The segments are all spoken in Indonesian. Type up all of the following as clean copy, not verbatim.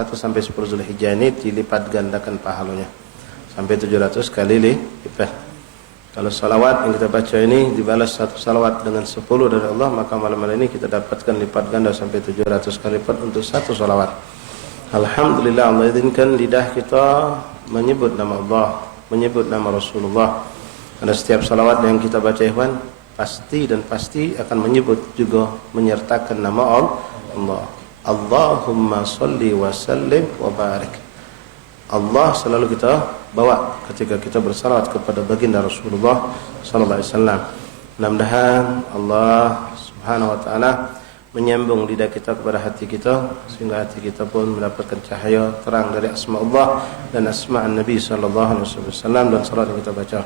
1 sampai 10 Zulhijjah ini dilipat gandakan pahalanya sampai 700 kali lipat. Kalau salawat yang kita baca ini dibalas 1 salawat dengan 10 dari Allah, maka malam ini kita dapatkan lipat ganda sampai 700 kali lipat untuk 1 salawat. Alhamdulillah, Allah izinkan lidah kita menyebut nama Allah, menyebut nama Rasulullah. Pada setiap salawat yang kita baca ikhwan, pasti akan menyebut juga menyertakan nama Allah. Allahumma salli wa sallim wa barik. Allah selalu kita bawa ketika kita bersalawat kepada baginda Rasulullah sallallahu alaihi wasallam. Mudah-mudahan Allah Subhanahu wa taala menyambung lidah kita kepada hati kita sehingga hati kita pun mendapatkan cahaya terang dari asma Allah dan asma Nabi sallallahu alaihi wasallam dan salawat yang kita baca.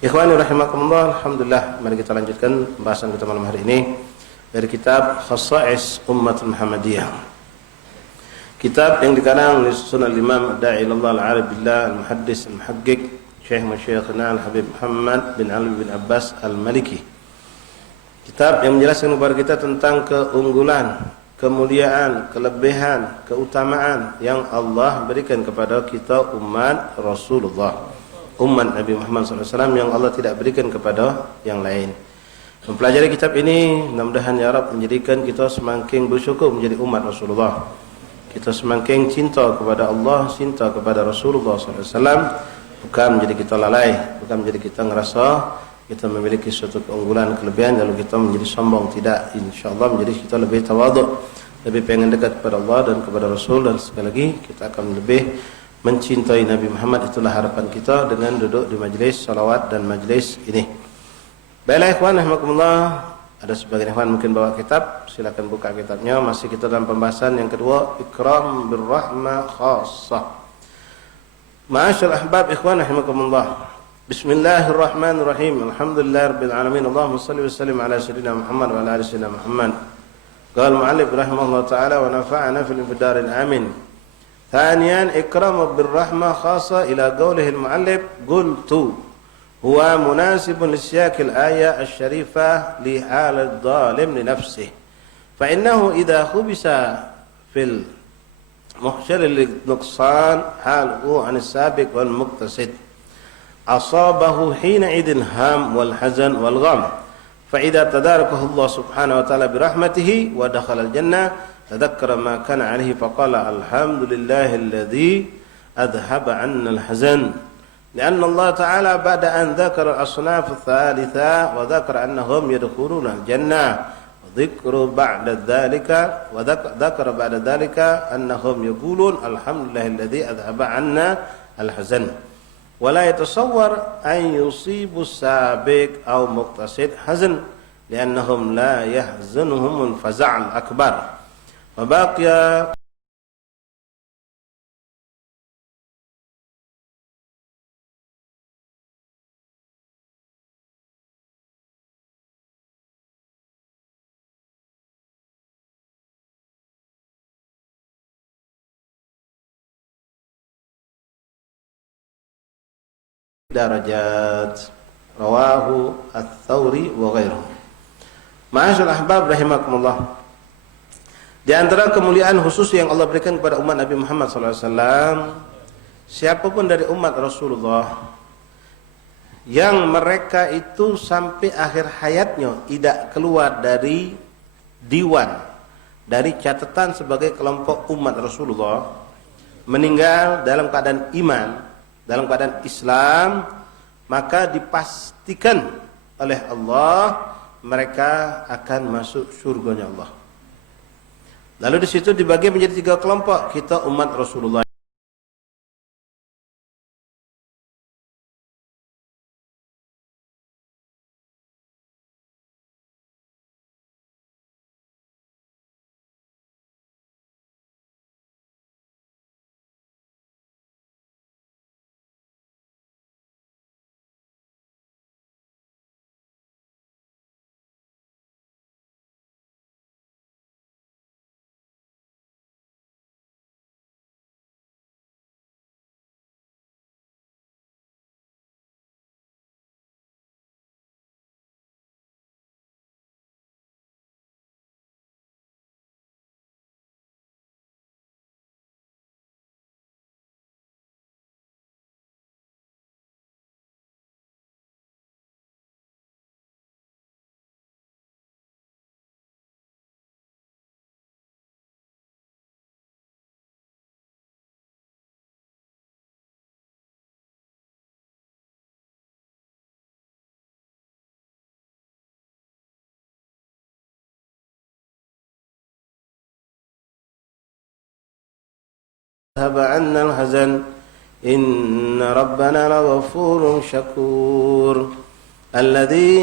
Ikhwani rahimakumullah, alhamdulillah, mari kita lanjutkan pembahasan kita malam hari ini dari kitab Khasa'is Ummatul Muhammadiyah. Kitab yang dikarang oleh Sunan Imam Da'i ilallah al-Arif billah al-Muhaddis al-Muhaqqiq Syekh Masyayikhna Al-Habib Muhammad bin Ali bin Abbas al-Maliki. Kitab yang menjelaskan kepada kita tentang keunggulan, kemuliaan, kelebihan, keutamaan yang Allah berikan kepada kita umat Rasulullah, umat Nabi Muhammad SAW yang Allah tidak berikan kepada yang lain. Mempelajari kitab ini mudah-mudahan ya Rabb menjadikan kita semakin bersyukur menjadi umat Rasulullah. Kita semakin cinta kepada Allah, cinta kepada Rasulullah SAW. Bukan menjadi kita lalai, bukan menjadi kita ngerasa kita memiliki suatu keunggulan, kelebihan lalu kita menjadi sombong. Tidak, insyaAllah menjadi kita lebih tawaduk, lebih pengen dekat kepada Allah dan kepada Rasul. Dan sekali lagi kita akan lebih mencintai Nabi Muhammad. Itulah harapan kita dengan duduk di majlis salawat dan majlis ini. Baiklah ikhwan rahimakumullah, ada sebagian ikhwan mungkin bawa kitab, silakan buka kitabnya. Masih kita dalam pembahasan yang kedua, ikram birrahmah khassah. Ma'asyal ahbab ikhwan rahimakumullah. Bismillahirrahmanirrahim. Alhamdulillahirabbil alamin. Allahumma shalli wa sallim ala sayyidina Muhammad wa ala ali sayyidina Muhammad. Qala al-mu'allif rahimahullah ta'ala wa nafa'ana fil daril amin. Thaniyan ikram birrahmah khassah ila qawlihi al-mu'allif qultu هو مناسب لسياق الآية الشريفة لحال الظالم لنفسه فإنه إذا خبث في المخشر للنقصان حاله عن السابق والمقتصد أصابه حينئذ الهم والحزن والغم فإذا تداركه الله سبحانه وتعالى برحمته ودخل الجنة تذكر ما كان عليه فقال الحمد لله الذي أذهب عنا الحزن لأن الله تعالى بعد أن ذكر الأصناف الثالثة وذكر أنهم يدخلون الجنة وذكر بعد ذلك أنهم يقولون الحمد لله الذي أذهب عنا الحزن ولا يتصور أن يصيب السابق أو مقتصد حزن لأنهم لا يحزنهم الفزع الأكبر وباقي darajat rawahu ats-Tsauri wa ghairuhu. Ma'asyal ahbab rahimakumullah. Di antara kemuliaan khusus yang Allah berikan kepada umat Nabi Muhammad SAW, siapapun dari umat Rasulullah yang mereka itu sampai akhir hayatnya tidak keluar dari diwan, dari catatan sebagai kelompok umat Rasulullah, meninggal dalam keadaan iman, dalam keadaan Islam, maka dipastikan oleh Allah mereka akan masuk surganya Allah. Lalu di situ dibagi menjadi 3 kelompok. Kita umat Rasulullah ذهب عنا الحزن إن ربنا لغفور شكور الذي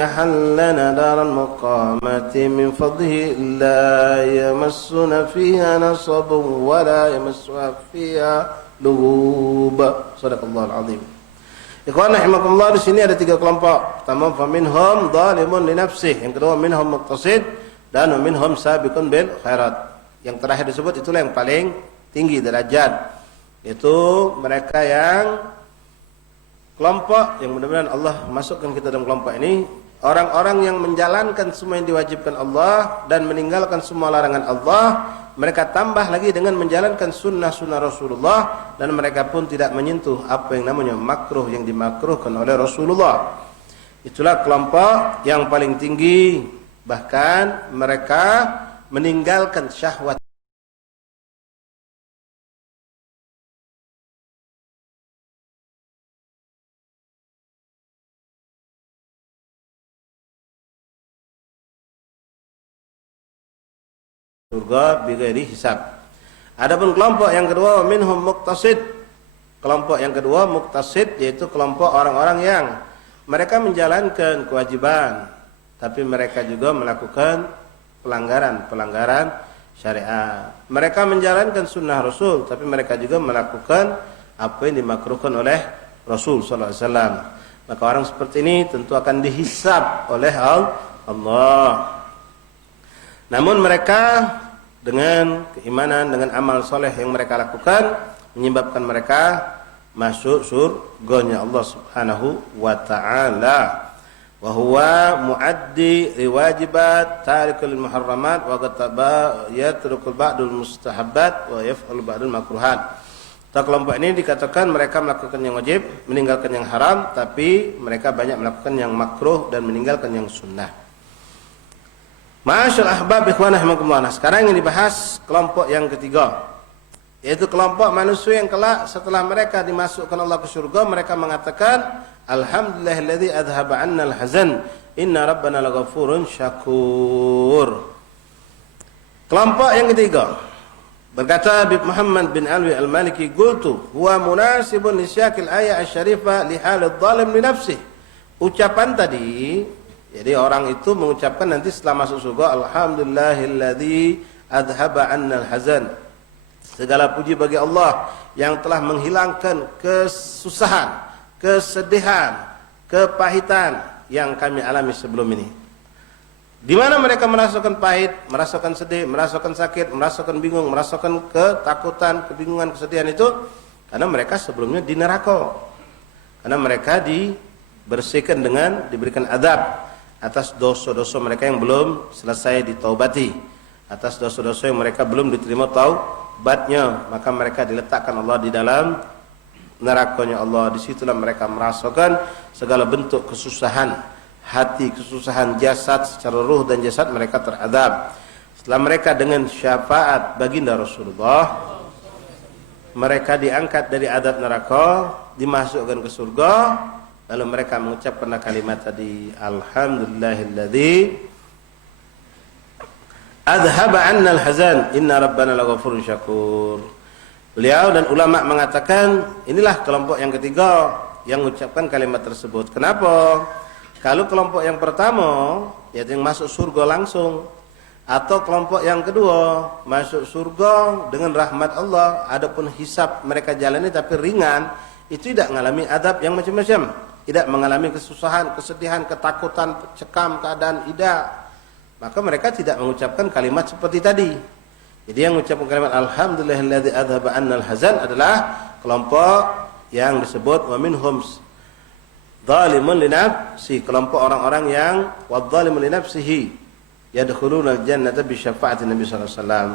أحلنا دار المقامة من فضله لا يمسنا فيها نصب ولا يمسها فيها لغوب. Sadaqallahul azim. Ikhwan rahimakumullah, di sini ada 3 kelompok. Pertama, faminhum zalimun li nafsihi. Yang kedua, minhum muqtasid, dan minhum sabiqun bil khairat. Yang terakhir disebut itulah yang paling tinggi derajat. Itu mereka yang kelompok yang mudah-mudahan Allah masukkan kita dalam kelompok ini, orang-orang yang menjalankan semua yang diwajibkan Allah dan meninggalkan semua larangan Allah. Mereka tambah lagi dengan menjalankan sunnah-sunnah Rasulullah, dan mereka pun tidak menyentuh apa yang namanya makruh yang dimakruhkan oleh Rasulullah. Itulah kelompok yang paling tinggi. Bahkan mereka meninggalkan syahwat surga bighairi hisab. Adapun kelompok yang kedua, minhum muqtasid. Kelompok yang kedua muqtasid, yaitu kelompok orang-orang yang mereka menjalankan kewajiban, tapi mereka juga melakukan pelanggaran syariat. Mereka menjalankan sunnah Rasul, tapi mereka juga melakukan apa yang dimakruhkan oleh Rasul sallallahu alaihi wasallam. Maka orang seperti ini tentu akan dihisab oleh Allah. Namun mereka dengan keimanan, dengan amal soleh yang mereka lakukan, menyebabkan mereka masuk surganya Allah subhanahu wa ta'ala. Wa huwa muaddi riwajibat, tarikul muharramat, wa gataba yatrukul ba'dul mustahabbat, wa yaf'al ba'dul makruhat. Kelompok ini dikatakan mereka melakukan yang wajib, meninggalkan yang haram, tapi mereka banyak melakukan yang makruh dan meninggalkan yang sunnah. Ma'asyal ahbab ikhwan rahimakumullah. Sekarang yang dibahas kelompok yang ketiga, yaitu kelompok manusia yang kelak setelah mereka dimasukkan Allah ke surga, mereka mengatakan alhamdulillahilladzi adhaba 'annal hazan inna rabbana laghafurun syakur. Kelompok yang ketiga, berkata Habib Muhammad bin Alwi al-Maliki, qultu huwa munasibun li syakil ayat asy-syarifah li halidh dhalim li nafsihi. Ucapan tadi, jadi orang itu mengucapkan nanti setelah masuk surga, alhamdulillahilladzi adhaba 'annal hazan. Segala puji bagi Allah yang telah menghilangkan kesusahan, kesedihan, kepahitan yang kami alami sebelum ini. Di mana mereka merasakan pahit, merasakan sedih, merasakan sakit, merasakan bingung, merasakan ketakutan, kebingungan, kesedihan itu karena mereka sebelumnya di neraka. Karena mereka dibersihkan dengan diberikan azab atas dosa-dosa mereka yang belum selesai ditaubati, atas dosa-dosa yang mereka belum diterima taubatnya, maka mereka diletakkan Allah di dalam nerakanya Allah. Disitulah mereka merasakan segala bentuk kesusahan hati, kesusahan jasad, secara ruh dan jasad mereka teradab. Setelah mereka dengan syafaat baginda Rasulullah, mereka diangkat dari adab neraka, dimasukkan ke surga. Lalu mereka mengucapkan kalimat tadi, alhamdulillahilladzi adhaba 'annal hazan inna rabbana laghafurun syakur. Beliau dan ulama mengatakan inilah kelompok yang ketiga yang mengucapkan kalimat tersebut. Kenapa? Kalau kelompok yang pertama yaitu yang masuk surga langsung, atau kelompok yang kedua masuk surga dengan rahmat Allah, adapun hisab mereka jalani tapi ringan, itu tidak mengalami adab yang macam-macam, tidak mengalami kesusahan, kesedihan, ketakutan, cekam keadaan, tidak. Maka mereka tidak mengucapkan kalimat seperti tadi. Jadi yang mengucapkan kalimat alhamdulillahilladzi adhaba 'annal hazan adalah kelompok yang disebut wa minhum zalimun li nafsihi, kelompok orang-orang yang wadzalimun li nafsihi yadkhuluna al-jannata bi syafaati Nabi sallallahu alaihi wasallam.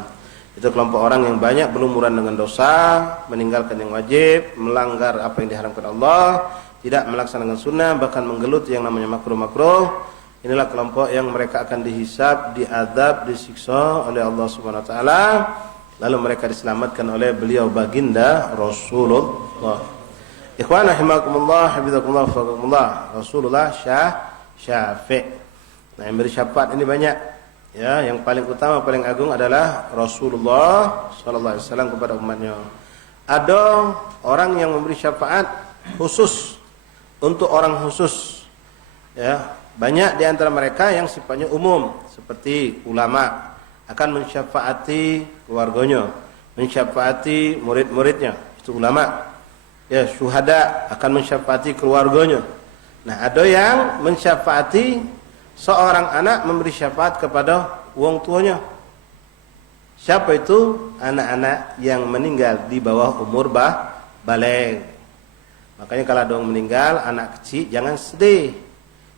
Itu kelompok orang yang banyak berlumuran dengan dosa, meninggalkan yang wajib, melanggar apa yang diharamkan Allah, tidak melaksanakan sunnah, bahkan menggeluti yang namanya makruh-makruh. Inilah kelompok yang mereka akan dihisab, diazab, disiksa oleh Allah Subhanahu wa taala, lalu mereka diselamatkan oleh beliau baginda Rasulullah. Ikhwan rahimakumullah, hafizakumullah, wafaqakumullah. Rasulullah syafi'. Nah, yang beri syafaat ini banyak. Ya, yang paling utama, paling agung adalah Rasulullah sallallahu alaihi wasallam kepada umatnya. Ada orang yang memberi syafaat khusus untuk orang khusus. Ya, banyak di antara mereka yang sifatnya umum, seperti ulama akan mensyafaati keluarganya, mensyafaati murid-muridnya, itu ulama. Ya, syuhada akan mensyafaati keluarganya. Nah, ada yang mensyafaati seorang anak memberi syafaat kepada wong tuanya. Siapa itu? Anak-anak yang meninggal di bawah umur baligh. Makanya kalau ada orang meninggal, anak kecil, jangan sedih,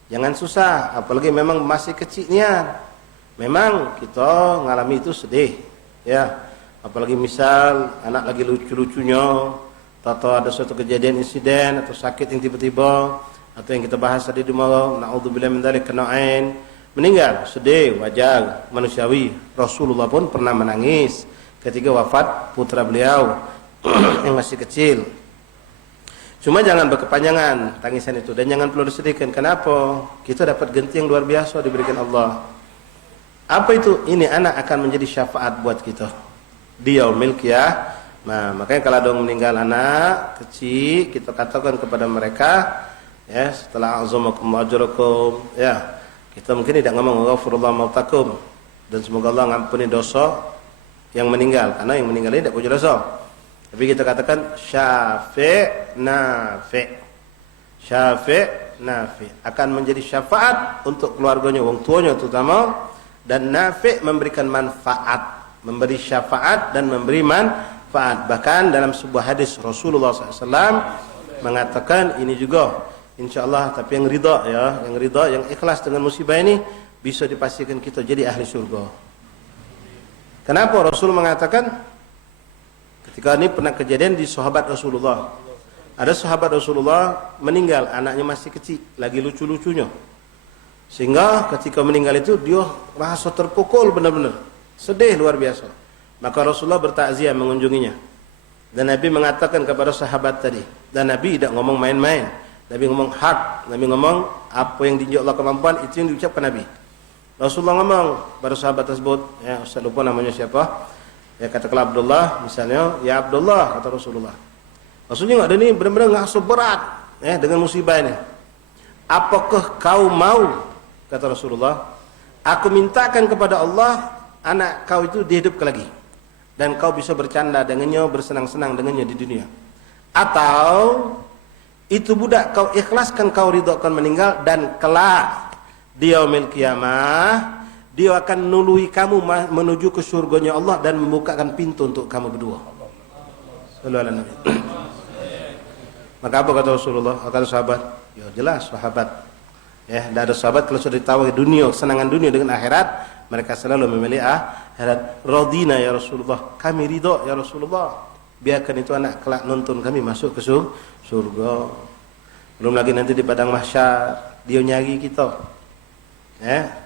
jangan susah, apalagi memang masih kecilnya. Memang kita ngalami itu sedih, ya. Apalagi misal anak lagi lucu-lucunya, atau ada suatu kejadian insiden atau sakit yang tiba-tiba, atau yang kita bahas tadi di malam, naudzubillah min dzalik, kena ain, meninggal, sedih, wajar, manusiawi. Rasulullah pun pernah menangis ketika wafat putra beliau yang masih kecil. Cuma jangan berkepanjangan tangisan itu, dan jangan perlu disedihkan. Kenapa? Kita dapat ganti yang luar biasa diberikan Allah. Apa itu? Ini anak akan menjadi syafaat buat kita di yaumil qiyamah. Nah, makanya kalau ada yang meninggal anak kecil, kita katakan kepada mereka, ya, setelah azamakum ajrakum, ya, kita mungkin tidak ngomong ghafurullah mautakum, dan semoga Allah ngampuni dosa yang meninggal, karena yang meninggal ini tidak punya dosa. Tapi kita katakan syafi' nafi'. Syafi' nafi' akan menjadi syafaat untuk keluarganya, wong tuanya terutama, dan nafi' memberikan manfaat, memberi syafaat dan memberi manfaat. Bahkan dalam sebuah hadis Rasulullah SAW mengatakan ini juga, insyaallah, tapi yang ridha, ya, yang ridha, yang ikhlas dengan musibah ini, bisa dipastikan kita jadi ahli surga. Kenapa Rasul mengatakan? Ketika ini pernah kejadian di sahabat Rasulullah. Ada sahabat Rasulullah meninggal, anaknya masih kecil, lagi lucu-lucunya. Sehingga ketika meninggal itu dia rasa terpukul benar-benar, sedih luar biasa. Maka Rasulullah bertakziah mengunjunginya. Dan Nabi mengatakan kepada sahabat tadi, dan Nabi tidak ngomong main-main. Nabi ngomong hak, Nabi ngomong apa yang ditunjuk Allah kemampuan, itu yang diucapkan Nabi. Rasulullah ngomong pada sahabat tersebut, ya, saya lupa namanya siapa, ya, katakanlah Abdullah misalnya, ya Abdullah, kata Rasulullah. Maksudnya ada ini benar-benar nggak berat, ya, dengan musibah ini. Apakah kau mau, kata Rasulullah, aku mintakan kepada Allah anak kau itu dihidupkan lagi, dan kau bisa bercanda dengannya, bersenang-senang dengannya di dunia. Atau itu budak kau ikhlaskan, kau ridhakan meninggal, dan kelak di yaumil qiyamah dia akan nului kamu menuju ke surganya Allah dan membukakan pintu untuk kamu berdua. Sallallahu alaihi wasallam. Maka apa kata Rasulullah? Kata sahabat, ya jelas sahabat. Ya, tidak ada sahabat kalau sudah ditawari dunia, kesenangan dunia dengan akhirat, mereka selalu memilih akhirat. Radina ya Rasulullah, kami ridho ya Rasulullah. Biarkan itu anak kelak nonton kami masuk ke surga. Belum lagi nanti di padang mahsyar dia nyari kita.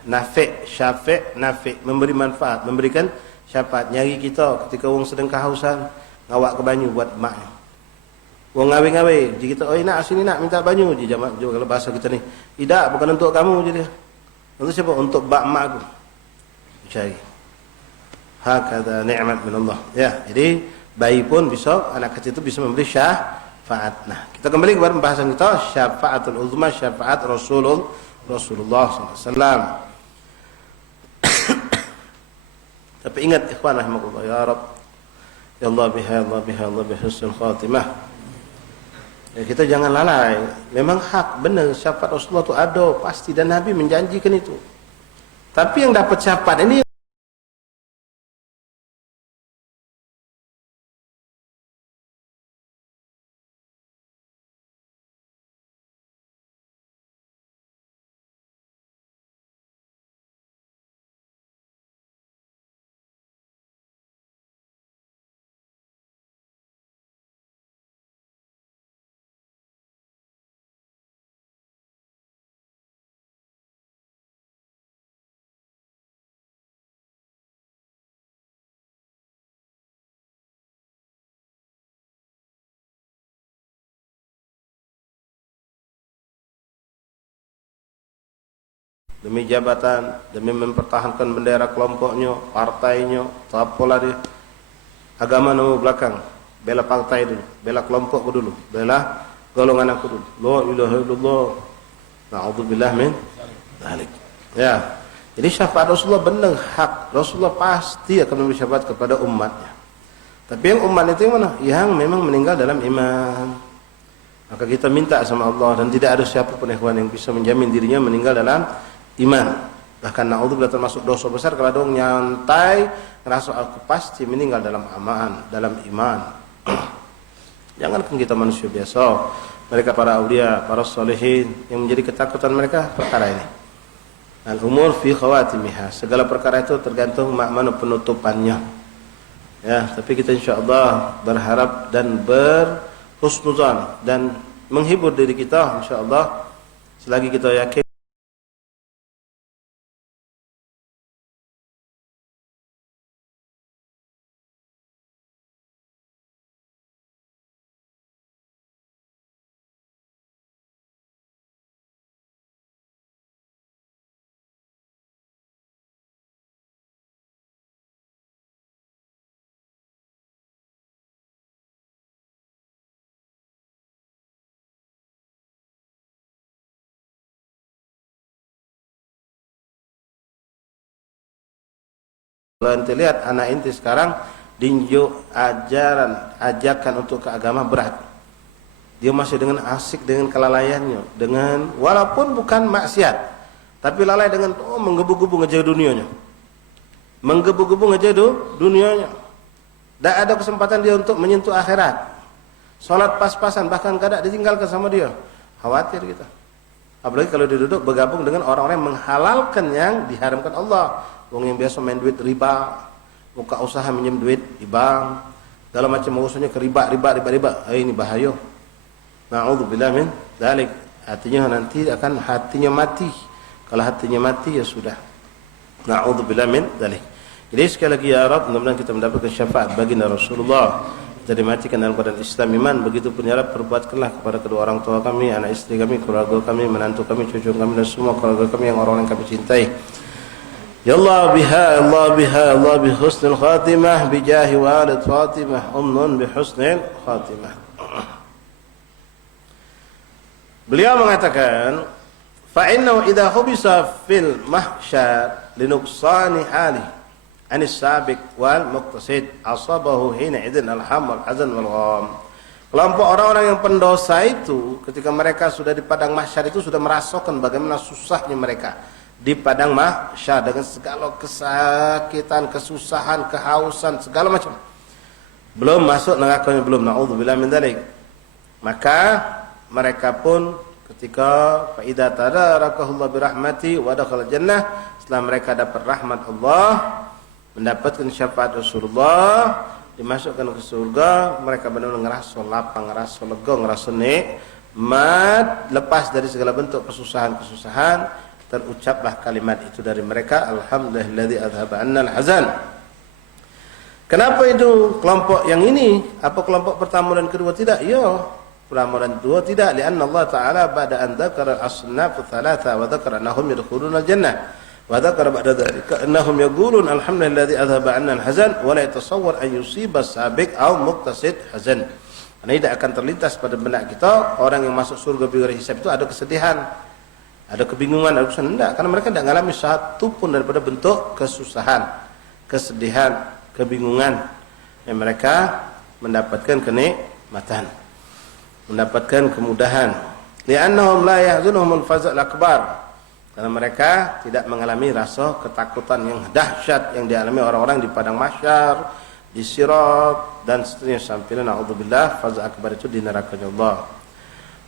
Nafi', syafi', nafi', memberi manfaat, memberikan syafaat, nyari kita ketika wong sedang kehausan, ngawak ke banyu buat maknya. Wong ngawe-ngawe, jadi kita, oh nak sini nak minta banyu, jadi kalau bahasa kita ni, tidak, bukan untuk kamu, jadi untuk siapa? Untuk bak mak aku. Cari. Hakadha ni'mat min Allah. Ya, jadi bayi pun bisa, anak kecil itu bisa memberi syafaat. Nah, kita kembali kepada pembahasan kita, syafaatul uzma, syafaat Rasulullah SAW. Tapi ingat ikhwan rahimakumullah, ya Rabb, ya Allah biha, ya Allah biha, Allah biha husnul khatimah. Ya, kita jangan lalai. Memang hak, benar, syafaat Rasulullah itu ada pasti, dan Nabi menjanjikan itu. Tapi yang dapat syafaat ini demi jabatan, demi mempertahankan bendera kelompoknya, partainya, tapolah dia. Agama nomor belakang, bela partai dulu, bela kelompokku dulu, bela golongan aku dulu. La ilaha illallah. Na'udzubillah min dzalik. Ya. Jadi syafaat Rasulullah benar hak. Rasulullah pasti akan memberi syafaat kepada umatnya. Tapi yang umat itu yang mana? Yang memang meninggal dalam iman. Maka kita minta sama Allah, dan tidak ada siapapun ikhwan yang bisa menjamin dirinya meninggal dalam iman. Bahkan na'udzubillah termasuk dosa besar kalau dong nyantai ngerasa aku pasti meninggal dalam aman, dalam iman. Jangankan kita manusia biasa, mereka para aulia, para salihin, yang menjadi ketakutan mereka perkara ini. Al-umur fi khawatimiha, segala perkara itu tergantung mana penutupannya. Ya, tapi kita insyaallah berharap dan berhusnuzan dan menghibur diri kita insyaallah selagi kita yakin kalau ente lihat anak ente sekarang dinjo ajakan untuk ke agama berat. Dia masih dengan asik dengan kelalaiannya, dengan walaupun bukan maksiat, tapi lalai dengan menggebu-gebu ngejar dunianya. Menggebu-gebu ngejar dunianya. Tak ada kesempatan dia untuk menyentuh akhirat. Salat pas-pasan bahkan kadang ditinggalkan sama dia. Khawatir kita. Apalagi kalau dia duduk bergabung dengan orang-orang yang menghalalkan yang diharamkan Allah. Wong yang biasa main duit riba, buka usaha minjem duit di bank, segala macam urusnya ke riba. Ini bahaya. Na'udzubillah min dzalik. Hatinya nanti akan hatinya mati. Kalau hatinya mati ya sudah. Na'udzubillah min dzalik. Jadi sekali lagi ya Rabb, mudah-mudahan kita mendapatkan syafaat baginda Rasulullah. Kita dimatikan dalam keadaan Islam iman. Begitupun ya Rabb, perbuatkanlah kepada kedua orang tua kami, anak istri kami, keluarga kami, menantu kami, cucu kami, dan semua keluarga kami yang orang-orang yang kami cintai. Ya Allah biha bi husnul khatimah bi jahi walid Fatimah umnun bi husnul khatimah. Beliau mengatakan, fa innahu idza hubisa fil mahsyar linuqsani hali anis sabiq wal muqtasid asabahu hina idzin alham wal hazan wal gham. Kelompok orang-orang yang pendosa itu ketika mereka sudah di padang mahsyar itu sudah merasakan bagaimana susahnya mereka di padang mahsyar dengan segala kesakitan, kesusahan, kehausan, segala macam. Belum masuk nerakanya, belum, naudzubillah min dzalik. Maka mereka pun ketika fa idza tadarakahu bi rahmati wa dakhala jannah, setelah mereka dapat rahmat Allah, mendapatkan syafaat Rasulullah, dimasukkan ke surga, mereka benar-benar ngerasa lapang, ngerasa lega, ngerasa nikmat, lepas dari segala bentuk kesusahan-kesusahan. Terucaplah kalimat itu dari mereka, alhamdulillahilladzi adhaba 'annal hazan. Kenapa itu kelompok yang ini? Apa kelompok pertama dan kedua tidak? Ya, pertama dan kedua tidak. Lianna Allah Ta'ala ba'da an dzakara al-asnaf thalatha wa dzakara annahum yadkhuluna al-jannah wa dzakara ba'da dzalika annahum yaqulun alhamdulillahilladzi adhaba 'annal hazan wa la yatasawwar an yusiba sabiq aw muqtasid hazan. Ini tidak akan terlintas pada benak kita orang yang masuk surga bighairi hisab itu ada kesedihan, ada kebingungan, ada kesusahan. Tidak, karena mereka tidak mengalami satu pun daripada bentuk kesusahan, kesedihan, kebingungan. Yang mereka mendapatkan kenikmatan, mendapatkan kemudahan. Li'annahum la yahzunuhumul faza'ul akbar. Karena mereka tidak mengalami rasa ketakutan yang dahsyat yang dialami orang-orang di padang mahsyar, di sirat dan seterusnya sampai na'udzubillah faza' akbar itu di neraka Allah.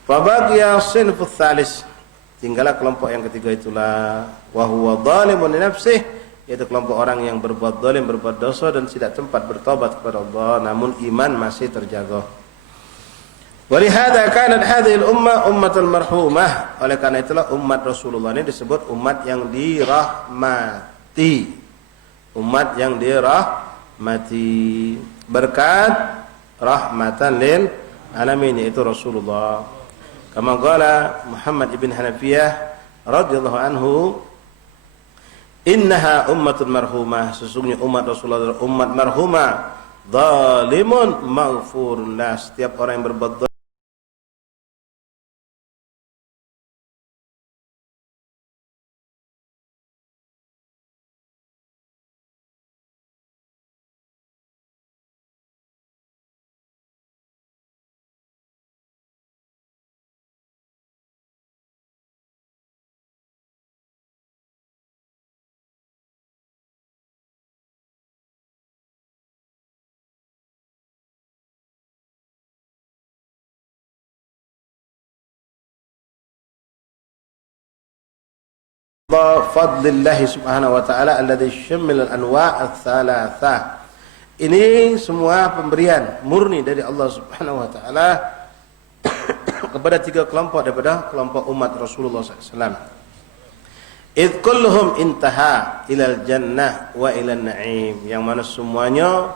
Fa baqiya sinfus tsalis. Tinggallah kelompok yang ketiga itulah wa huwa zalimun li nafsihi, yaitu kelompok orang yang berbuat zalim, berbuat dosa dan tidak tempat bertobat kepada Allah namun iman masih terjaga. Walihada kanat hadhihi al-ummah ummatul marhumah. Oleh karena itulah umat Rasulullah ini disebut umat yang dirahmati. Umat yang dirahmati berkat rahmatan lil alamin, yaitu Rasulullah. Kama qala Muhammad ibn Hanafiyah radhiyallahu anhu Innaha ummatun marhumah, sesungguhnya umat Rasulullah adalah umat marhumah, zalimun maghfurun lah, setiap orang yang berbuat fadlillah subhanahu wa ta'ala alladhi syamil al-anwa' ats-tsalatsah. Ini semua pemberian murni dari Allah subhanahu wa ta'ala kepada tiga kelompok daripada kelompok umat Rasulullah SAW. Idh kulluhum intaha ilal jannah wa ilan na'im, yang mana semuanya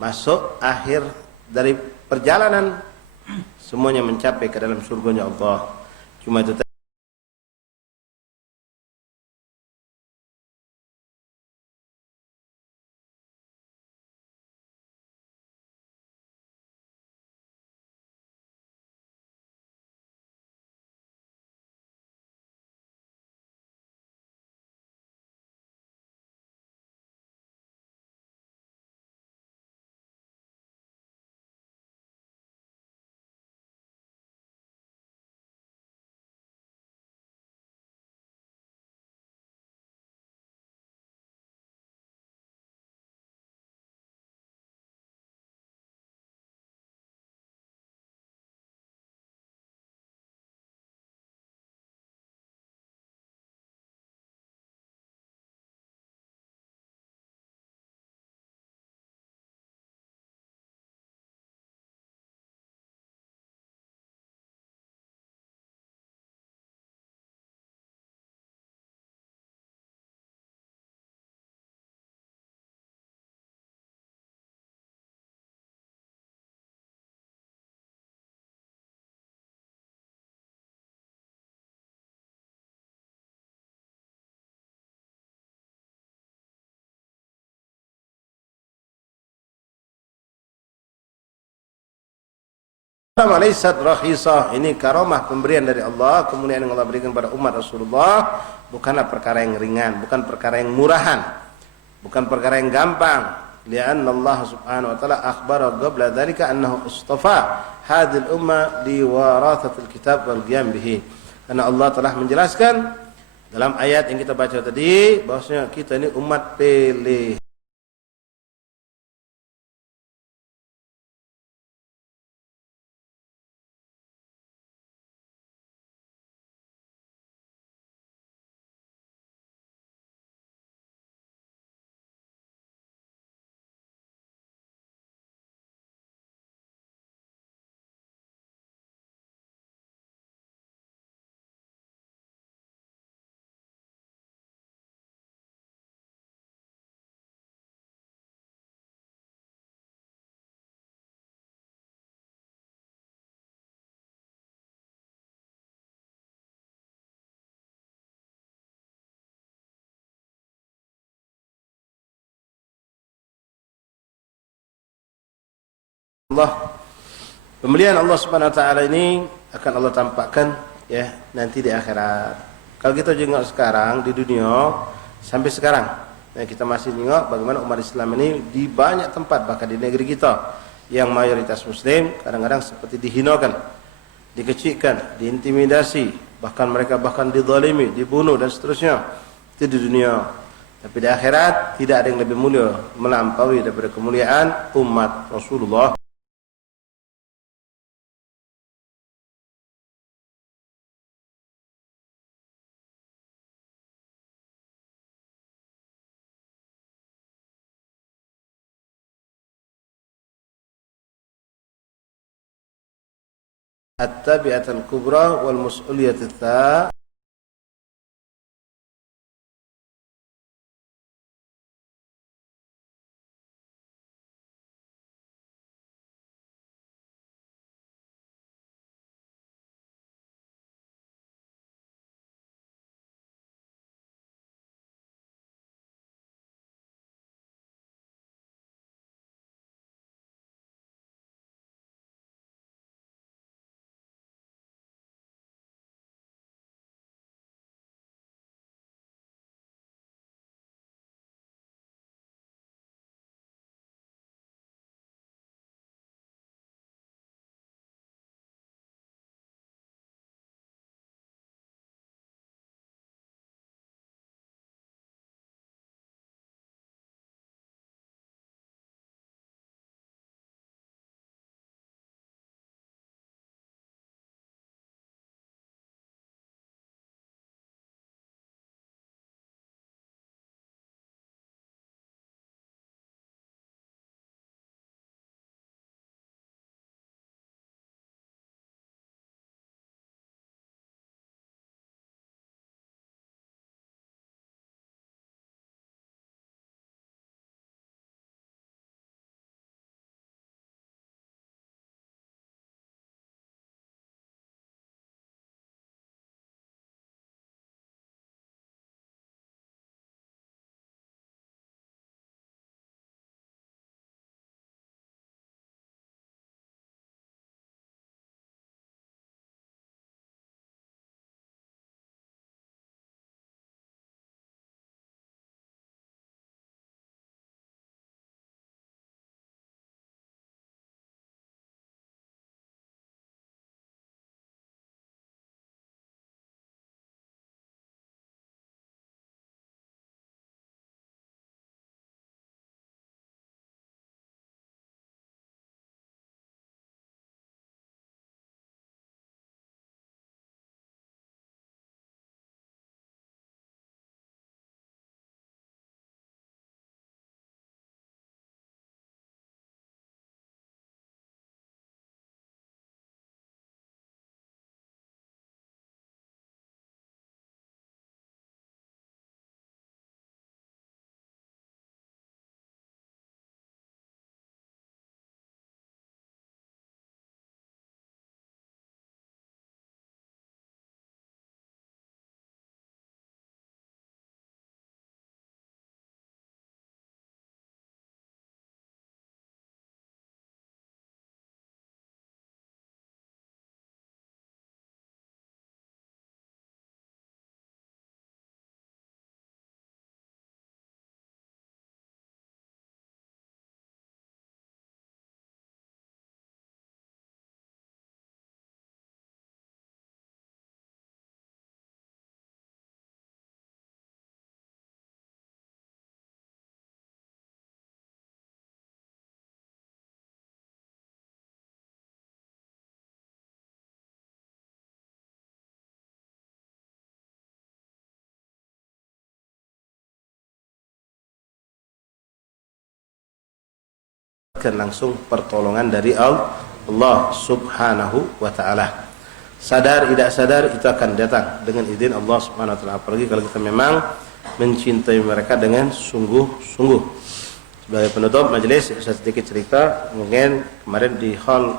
masuk akhir dari perjalanan, semuanya mencapai ke dalam surganya Allah. Cuma itu Laysat rakhisah, ini karamah pemberian dari Allah, kemuliaan yang Allah berikan kepada umat Rasulullah, bukanlah perkara yang ringan, bukan perkara yang murahan, bukan perkara yang gampang. Lianna Allah subhanahu wa ta'ala akhbara qabla dzalika annahu istafa hadhil ummah liwarathatil kitab wal qiyam bihi. Karena Allah telah menjelaskan dalam ayat yang kita baca tadi bahwasanya kita ini umat pilih. Allah, pembelian Allah subhanahu wa ta'ala ini akan Allah tampakkan ya nanti di akhirat. Kalau kita jengok sekarang di dunia sampai sekarang, nah kita masih jengok bagaimana umat Islam ini di banyak tempat, bahkan di negeri kita yang mayoritas muslim kadang-kadang seperti dihinakan, dikecilkan, diintimidasi, bahkan mereka bahkan dizalimi, dibunuh dan seterusnya. Itu di dunia. Tapi di akhirat tidak ada yang lebih mulia melampaui daripada kemuliaan umat Rasulullah. At-tabi'atul kubra wal mas'uliyatut mendapatkan langsung pertolongan dari Allah Subhanahu wa taala. Sadar tidak sadar itu akan datang dengan izin Allah Subhanahu wa taala. Apalagi kalau kita memang mencintai mereka dengan sungguh-sungguh. Sebagai penutup majelis, saya sedikit cerita. Mungkin kemarin di hall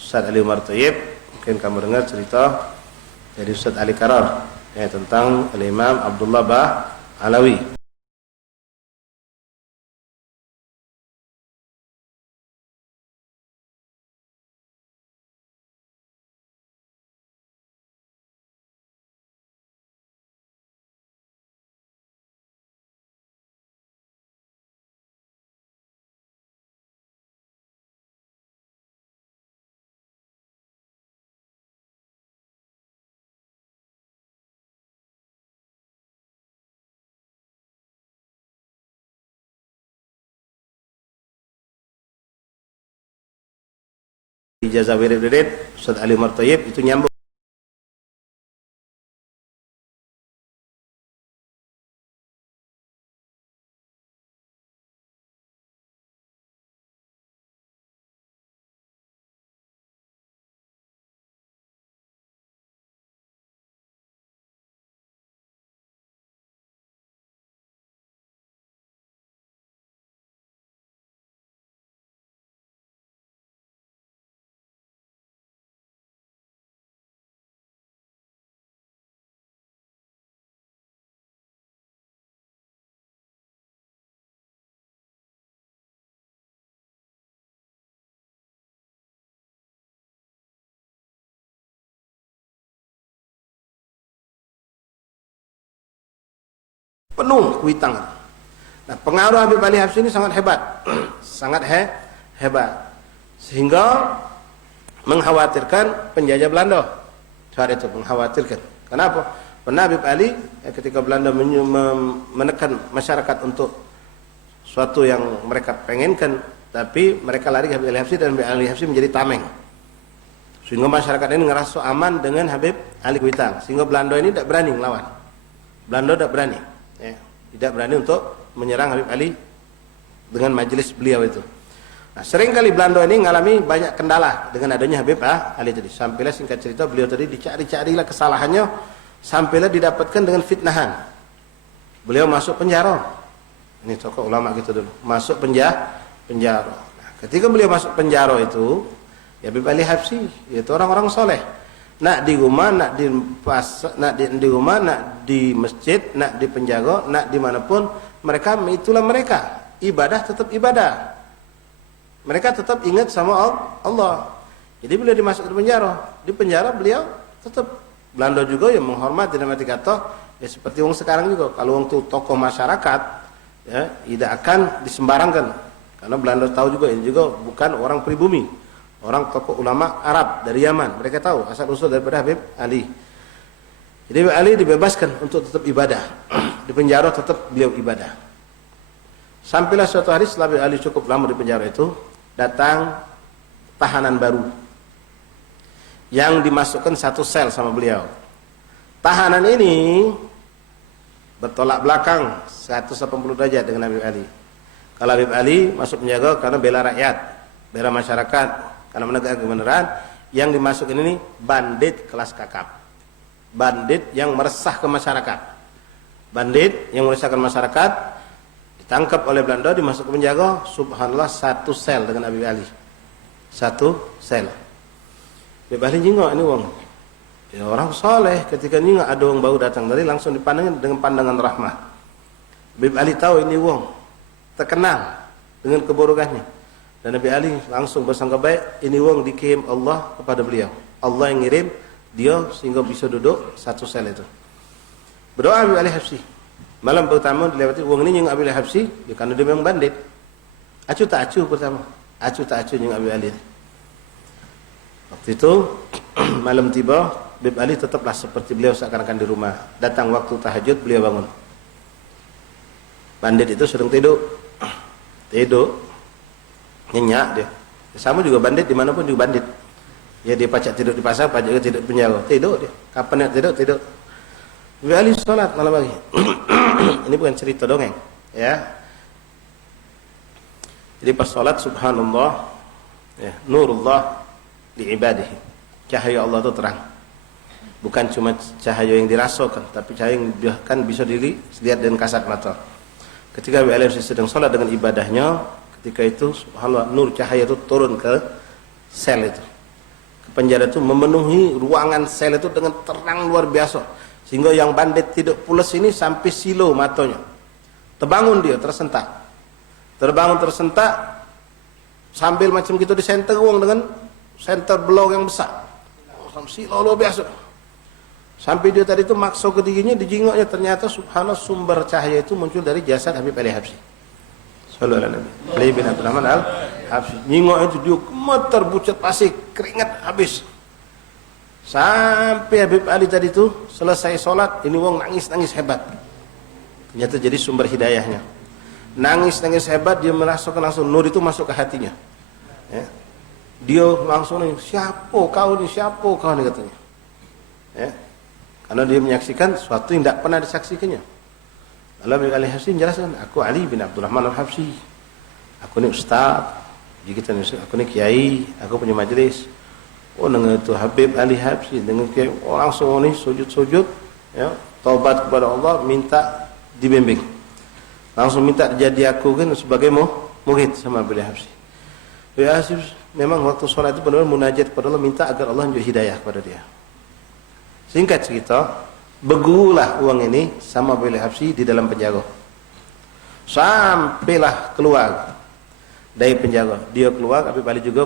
Ustaz Ali Umar Thayyib, mungkin kamu dengar cerita dari Ustaz Ali Karar tentang Imam Abdullah Bah Alawi. Ijazah wirid-wirid Ustaz Ali Umar Thayyib itu nyambung. Penuh kuitang. Nah, pengaruh Habib Ali Habsyi ini sangat hebat. Sangat hebat. Sehingga mengkhawatirkan penjajah Belanda. Saat itu mengkhawatirkan. Kenapa? Karena Habib Ali ketika Belanda menekan masyarakat untuk suatu yang mereka pengenkan, tapi mereka lari ke Habib Ali Habsyi dan Habib Ali Habsyi menjadi tameng. Sehingga masyarakat ini ngerasa aman dengan Habib Ali Kuitang. Sehingga Belanda ini tidak berani melawan. Belanda tidak berani. Tidak berani untuk menyerang Habib Ali dengan majelis beliau itu. Nah, seringkali Belanda ini mengalami banyak kendala dengan adanya Habib Ali tadi. Sampailah singkat cerita beliau tadi dicari-carilah kesalahannya, sampailah didapatkan dengan fitnahan. Beliau masuk penjara. Ini tokoh ulama kita dulu. Masuk penjara. Nah, ketika beliau masuk penjara itu, ya Habib Ali Habsyi, itu orang-orang soleh. Nak di rumah, nak di pasar, nak di rumah, nak di masjid, nak di penjaga, nak dimanapun, mereka itulah mereka. Ibadah tetap ibadah. Mereka tetap ingat sama Allah. Jadi beliau dimasukkan ke penjara. Di penjara beliau tetap Belanda juga yang menghormati dan mati kata. Ya seperti orang sekarang juga. Kalau orang itu tokoh masyarakat, ya tidak akan disembarangkan. Karena Belanda tahu juga ini juga bukan orang pribumi. Orang tokoh ulama Arab dari Yaman, mereka tahu asal usul daripada Habib Ali. Jadi Habib Ali dibebaskan untuk tetap ibadah. Di penjara tetap beliau ibadah. Sampailah suatu hari setelah Habib Ali cukup lama di penjara itu, datang tahanan baru yang dimasukkan satu sel sama beliau. Tahanan ini bertolak belakang 180 derajat dengan Habib Ali. Kalau Habib Ali masuk penjara karena bela rakyat, bela masyarakat, karena menegakkan kebenaran. Yang dimasukkan ini bandit kelas kakap, bandit yang meresahkan masyarakat, bandit yang meresahkan masyarakat, ditangkap oleh Belanda, dimasuk ke penjara. Subhanallah, satu sel dengan Habib Ali, satu sel. Habib Ali jengok ini wong, ya orang soleh, ketika jengok ada orang baru datang dari langsung dipandangin dengan pandangan rahmah. Habib Ali tahu ini wong terkenal dengan keburukannya. Dan Nabi Ali langsung bersangka baik, ini wong dikirim Allah kepada beliau. Allah yang ngirim dia sehingga bisa duduk satu sel itu. Berdoa Habib Ali Habsyi. Malam pertama dilewati wong ini yang Habib Ali Habsyi, ya karena dia memang bandit. Acu tak acu pertama. Acu tak acu yang Habib Ali. Waktu itu malam tiba, Habib Ali tetaplah seperti beliau seakan-akan di rumah. Datang waktu tahajud beliau bangun. Bandit itu sedang tidur. Nyenyak dia. Sama juga bandit dimanapun juga bandit. Ya dia pacak tidur di pasar, pacak juga tidur di penjara. Tidur dia. Kapan dia tidur. Habib Ali sholat malam pagi. Ini bukan cerita dongeng, ya. Jadi pas salat subhanallah, ya, nurullah li ibadihi. Cahaya Allah itu terang. Bukan cuma cahaya yang dirasakan, tapi cahaya yang bahkan bisa dilihat dengan kasat mata. Ketika Habib Ali sedang salat dengan ibadahnya, ketika itu subhanallah nur cahaya itu turun ke sel itu. Ke penjara itu memenuhi ruangan sel itu dengan terang luar biasa. Sehingga yang bandit tidur pulas ini sampai silo matanya. Terbangun dia, tersentak. Terbangun tersentak sambil macam gitu disenter uang dengan senter blow yang besar. Sampai silo luar biasa. Sampai dia tadi itu maksa ke giginya, dijingoknya ternyata subhanallah sumber cahaya itu muncul dari jasad Habib Ali Habsyi. Sallallahu alaihi wasallam. Ali bin Abdurrahman Al-Habsyi. Nyingok itu dia gemeter bucat pasik, keringat habis. Sampai Habib Ali tadi itu selesai sholat, ini wong nangis-nangis hebat. Ternyata jadi sumber hidayahnya. Nangis-nangis hebat, dia merasakan langsung nur itu masuk ke hatinya. Ya. Dia langsung nih, siapa kau nih, siapa kau nih katanya. Ya. Karena dia menyaksikan sesuatu yang tidak pernah disaksikannya. Lalu Habib Ali Habsyi menjelaskan, aku Ali bin Abdurrahman Al-Habsyi. Aku ini ustaz, aku ini kiai, aku punya majelis. Oh, dengan itu Habib Ali Habsyi, dengan kiai, oh, langsung ini sujud-sujud, ya, taubat kepada Allah, minta dibimbing. Langsung minta jadi aku kan sebagai murid sama Habib Ali Habsyi. Habib Ali Habsyi memang waktu sholat itu benar-benar munajat kepada Allah, minta agar Allah menjadi hidayah kepada dia. Singkat cerita, begulah uang ini sama Habib Ali Habsyi di dalam penjara. Sampailah keluar dari penjara. Dia keluar, Habib Ali juga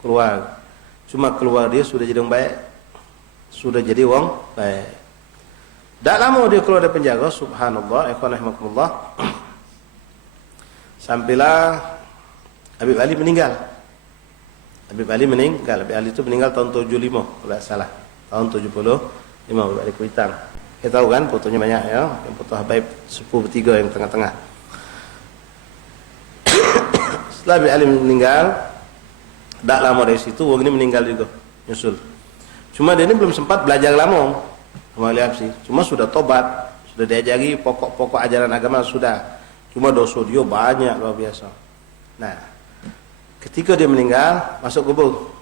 keluar. Cuma keluar dia sudah jadi orang baik. Sudah jadi orang baik. Tak lama dia keluar dari penjara, subhanallah, ikhwanahmakumullah. Sampailah Habib Ali meninggal. Habib Ali meninggal. Habib Ali itu meninggal tahun 75, kalau tidak salah. Tahun 75, Habib Ali Kuitang. Kita tahu kan fotonya banyak ya, yang foto Habib sepupu bertiga yang tengah-tengah. Setelah Habib Ali meninggal, tak lama dari situ, wong ini meninggal juga, nyusul. Cuma dia ini belum sempat belajar lama, Habib Ali Habsyi. Cuma sudah tobat, sudah diajari pokok-pokok ajaran agama sudah. Cuma dosa dia banyak luar biasa. Nah, ketika dia meninggal, masuk kubur.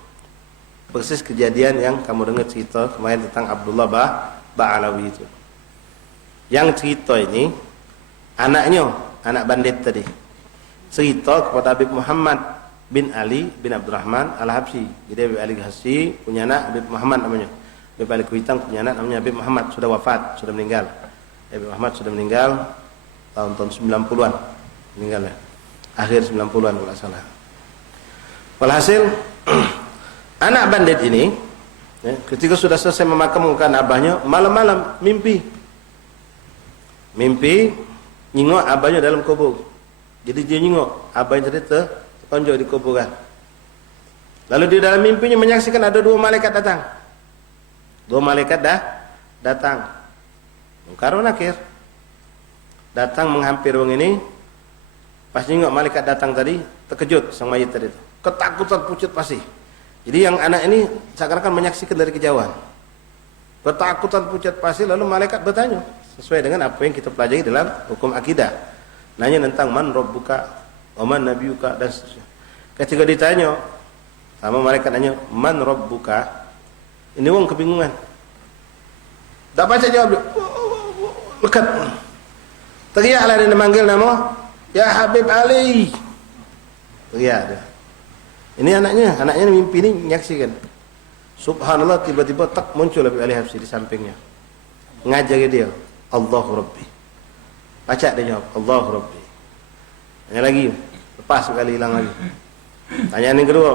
Persis kejadian yang kamu dengar cerita kemarin tentang Abdullah Ba'alawi itu. Yang cerita ini anaknya, anak bandit tadi, cerita kepada Habib Muhammad bin Ali bin Abdurrahman Al-Habsyi. Jadi Habib Ali Habsyi punya anak Habib Muhammad namanya. Habib Ali Kuitang punya anak namanya Habib Muhammad, sudah wafat, sudah meninggal. Habib Muhammad sudah meninggal tahun-tahun 90-an. Meninggal ya. Akhir 90-an kalau tidak salah. Walhasil anak bandit ini, ya, ketika sudah selesai memakamkan abahnya, malam-malam mimpi nyingok abahnya dalam kubur. Jadi dia nyingok abahnya tadi tertonjok di kuburan. Lalu di dalam mimpinya menyaksikan ada dua malaikat datang. Dua malaikat datang. Mungkar wa nakir. Datang menghampir wong ini. Pas nyingok malaikat datang tadi, terkejut sang mayit tadi itu. Ketakutan pucat pasti. Jadi yang anak ini seakan-akan menyaksikan dari kejauhan. Ketakutan pucat pasti, lalu malaikat bertanya sesuai dengan apa yang kita pelajari dalam hukum akidah. Nanya tentang man rabbuka, wa man nabiyuka dan seterusnya. Ketika ditanya, sama malaikat nanya man rabbuka, ini wong kebingungan. Tak baca jawab dia. Lekat. Teriaklah dia memanggil nama, ya Habib Ali. Teriak dia. Ini anaknya mimpi ini menyaksikan. Subhanallah, tiba-tiba tak muncul Habib Ali Habsyi di sampingnya. Ngajari dia, Allahu Rabbi. Baca dia jawab, Allahu Rabbi. Tanya lagi, lepas sekali hilang lagi. Tanya yang kedua,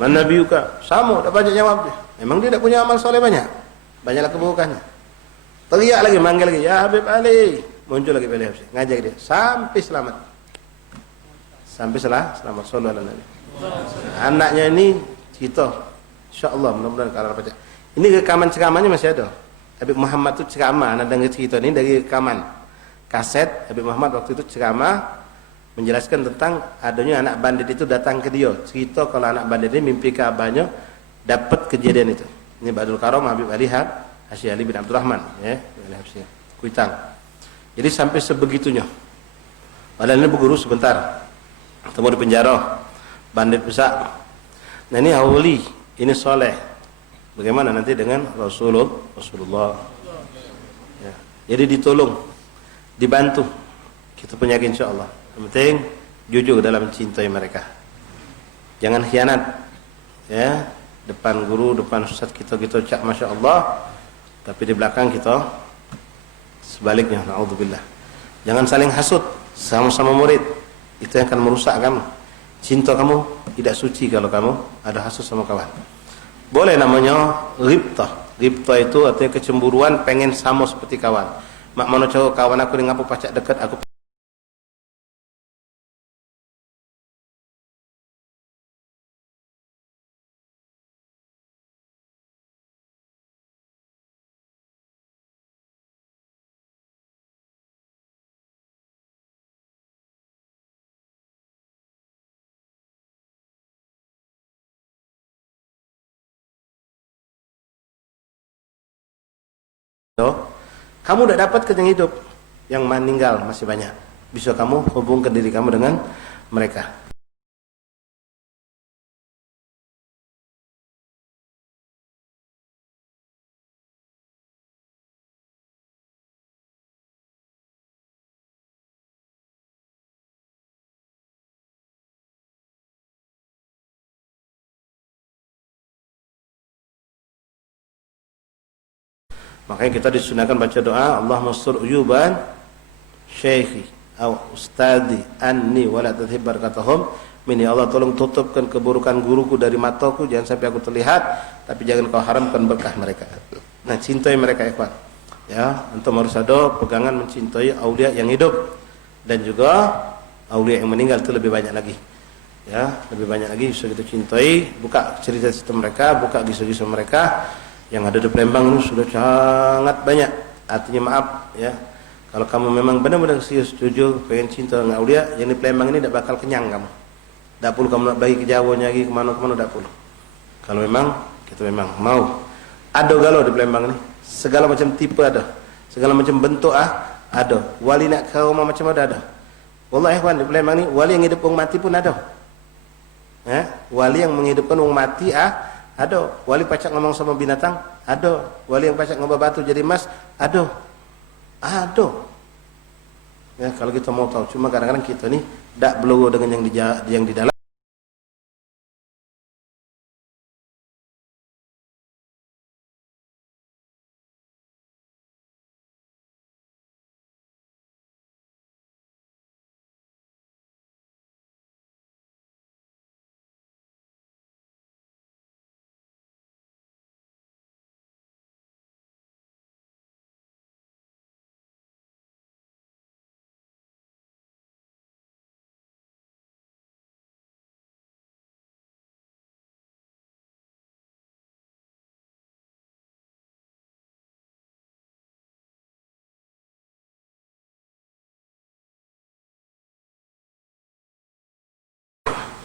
man nabiyuka? Sama, tak baca jawab dia. Memang dia tak punya amal soleh banyak. Banyaklah keburukannya. Teriak lagi, manggil lagi, ya Habib Ali. Muncul lagi Habib Ali Habsyi. Ngajari dia, sampai selamat. Sampai selamat, sallallahu alaihi wasallam. Anaknya ini cerita, insyaallah mudah-mudahan kalau baca. Ini rekaman ceramahannya masih ada. Habib Muhammad itu ceramah, anda dengar cerita ini dari rekaman kaset Habib Muhammad waktu itu ceramah menjelaskan tentang adanya anak bandit itu datang ke dia. Cerita kalau anak bandit ini mimpi ke abahnya dapat kejadian itu. Ini Ba'dul Karam Habib Ali Habsyi Ali bin Abdurrahman, ya, Ali Habsyi Kuitang. Jadi sampai sebegitunya. Padahal ini berguru sebentar. ketemu di penjara, bandit besar. Nah ini awli, ini soleh. Bagaimana nanti dengan Rasulullah? Ya. Jadi ditolong, dibantu. Kita punya insya Allah. Yang penting jujur dalam mencintai mereka. Jangan khianat. Ya, depan guru, depan ustaz kita cak masya Allah, tapi di belakang kita sebaliknya. Naudzubillah. Jangan saling hasut, sama-sama murid. Itu yang akan merusak kamu. Cinta kamu tidak suci kalau kamu ada hasut sama kawan. Boleh namanya ghibtah. Ghibtah itu artinya kecemburuan, pengen sama seperti kawan. Mak mana cowok kawan aku dengan apa pacak dekat aku. Kamu tidak dapat yang hidup, yang meninggal masih banyak. Bisa kamu hubungkan diri kamu dengan mereka. Makanya kita disunahkan baca doa, Allahumma sur uyuban syekhi atau ustadi anni wala tadhib barakatuhum minni. Allah tolong tutupkan keburukan guruku dari mataku, jangan sampai aku terlihat, tapi jangan kau haramkan berkah mereka. Nah, cintai mereka ikhwan. Ya, antum harus ada pegangan mencintai aulia yang hidup dan juga aulia yang meninggal, itu lebih banyak lagi. Ya, lebih banyak lagi bisa kita cintai. Buka cerita-cerita mereka, buka kisah-kisah mereka. Yang ada di Palembang ini sudah sangat banyak. Artinya maaf ya, kalau kamu memang benar-benar serius jujur pengen cinta dengan aulia, yang di Palembang ini tidak bakal kenyang kamu. Tidak perlu kamu nak bagi ke Jawa lagi kemana-kemana, tidak perlu. Kalau memang kita memang mau. Ada galau di Palembang ini, segala macam tipe ada, segala macam bentuk ada. Wali nak ke rumah macam ada. Wallahi ikhwan, di Palembang ini wali yang hidup orang mati pun ada. Wali yang menghidupkan orang mati ada. Wali pacak ngomong sama binatang, ada. Wali yang pacak ngubah batu jadi emas, ada. Ya, kalau kita mau tahu, cuma kadang-kadang kita ni tak belogo dengan yang di dalam.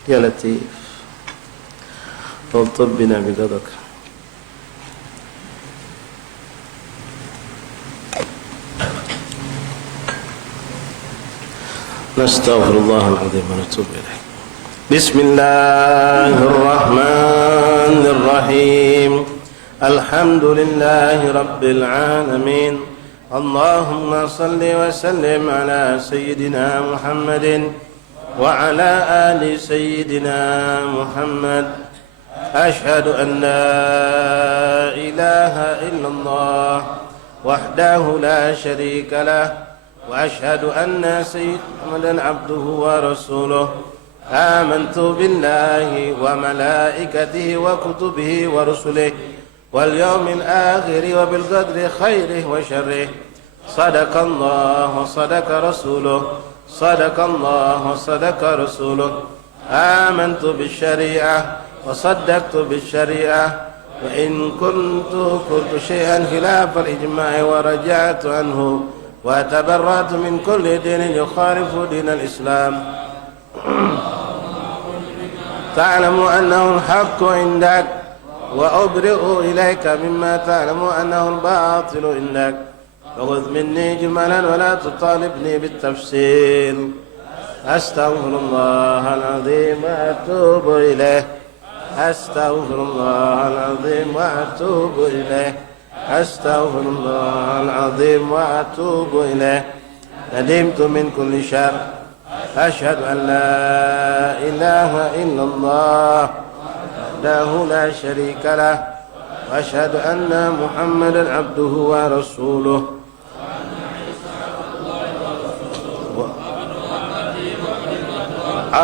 Ya Latif, Toltob bina bidadak. Nastaghfirullahaladzim wa natubu ilaih. Bismillahirrahmanirrahim. Alhamdulillahi rabbil alamin. Allahumma salli wa sallim ala sayyidina Muhammadin وعلى آل سيدنا محمد. أشهد أن لا إله إلا الله وحده لا شريك له وأشهد أن سيدنا عبده ورسوله. آمنت بالله وملائكته وكتبه ورسله واليوم الآخر وبالقدر خيره وشره. صدق الله وصدق رسوله. صدق الله وصدق رسوله. آمنت بالشريعة وصدقت بالشريعة وإن كنت قلت شيئا خلاف الإجماع ورجعت عنه وتبرأت من كل دين يخالف دين الإسلام. تعلم أنه الحق عندك وأبرئ إليك مما تعلم أنه الباطل عندك. فخذ مني جملا ولا تطالبني بالتفصيل. أستغفر الله العظيم وأتوب إليه أستغفر الله العظيم وأتوب إليه أستغفر الله العظيم وأتوب إليه ندمت من كل شر أشهد أن لا إله إلا الله وحده لا شريك له وأشهد أن محمدا عبده ورسوله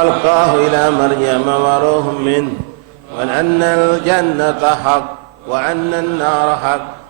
ألقاه إلى مريم وروح منه وأن الجنة حق وأن النار حق